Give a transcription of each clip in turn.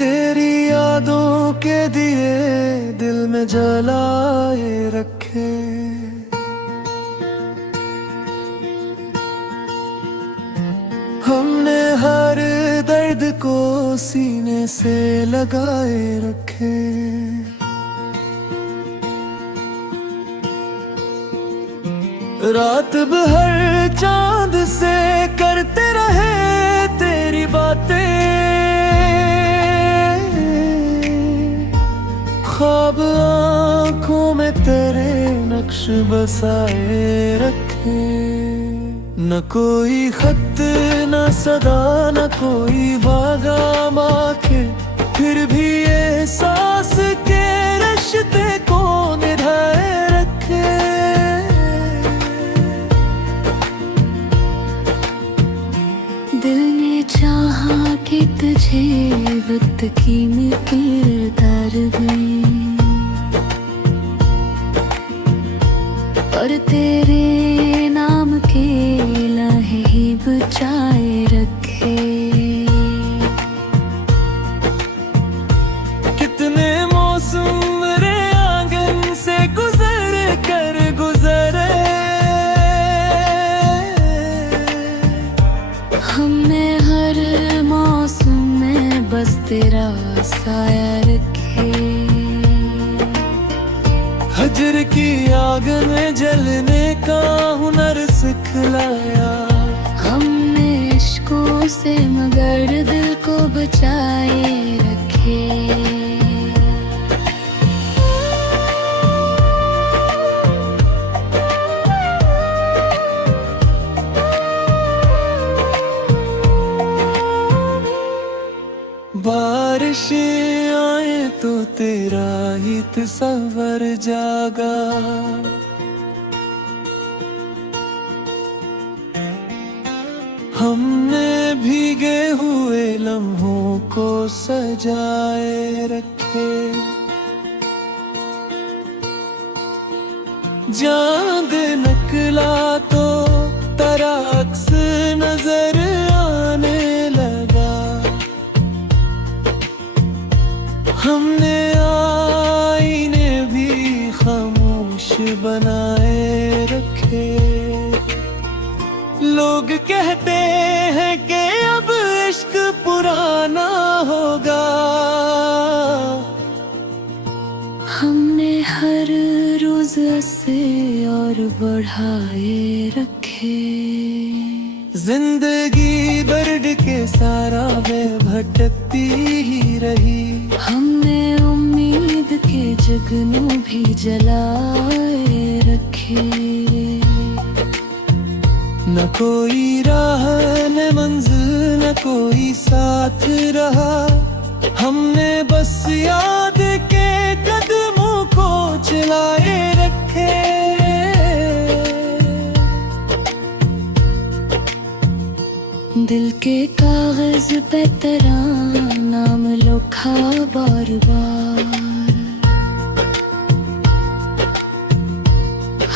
तेरी यादों के दिए दिल में जलाए रखे। हमने हर दर्द को सीने से लगाए रखे। रात भर चांद से करते रहे तेरी बातें, ख्वाब आँखों में तेरे नक्श बसाए रखे। न कोई खत न सदा न कोई वादा माखे, फिर भी ये सांस के रिश्ते को निभाए रखे। दिल ने चाहा कि तुझे वक्त की किरदार में, और तेरे नाम के लहे ही बचाए रखे। कितने मौसम मेरे आंगन से गुजर कर गुजरे, हमने हर मौसम में बस तेरा साया रखे। हजर की आग में जलने का हुनर सिखलाया। हमने इश्कों से मगर दिल को बचाए रखे। बारिशें आए तो तेरा ही तस्वर जागा। हमने भीगे हुए लम्हों को सजाए रखे। चांद निकला तो तेरा अक्स नजर आने लगा। हमने आईने भी खामोश बनाए रखे। लोग कहते हैं कि अब इश्क पुराना होगा, हमने हर रोज से और बढ़ाए रखे। जिंदगी दर्द के सारा में भटकती ही रही। हमने उम्मीद के जगनू भी जलाए रखे। न कोई राह न मंजिल न कोई साथ रहा, हमने बस याद के कदमों को चलाए रखे। दिल के कागज पे तेरा नाम लिखा बार बार।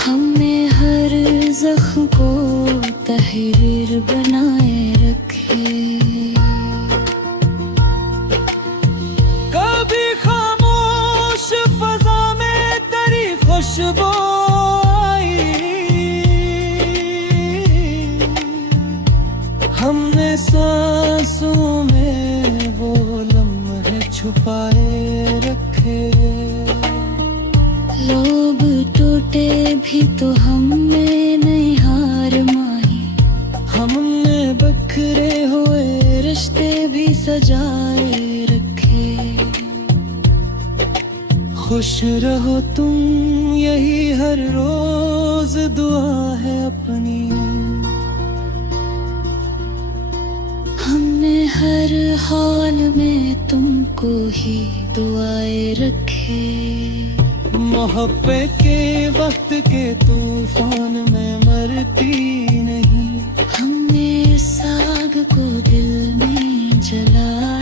हमने हर जख्म को तहरीर बनाए रखे। कभी खामोश फजा में तेरी खुशबू आई, हमने सांसों में वो लम्हे छुपाए रखे। लोग टूटे भी तो हमने नहीं हार मानी। हमने बिखरे हुए रिश्ते भी सजाए रखे। खुश रहो तुम यही हर रोज दुआ है अपनी। हमने हर हाल में तुमको ही दुआएं रखे। मोहब्बत के वक्त के तूफान में मरती नहीं। हमने इस आग को दिल में जला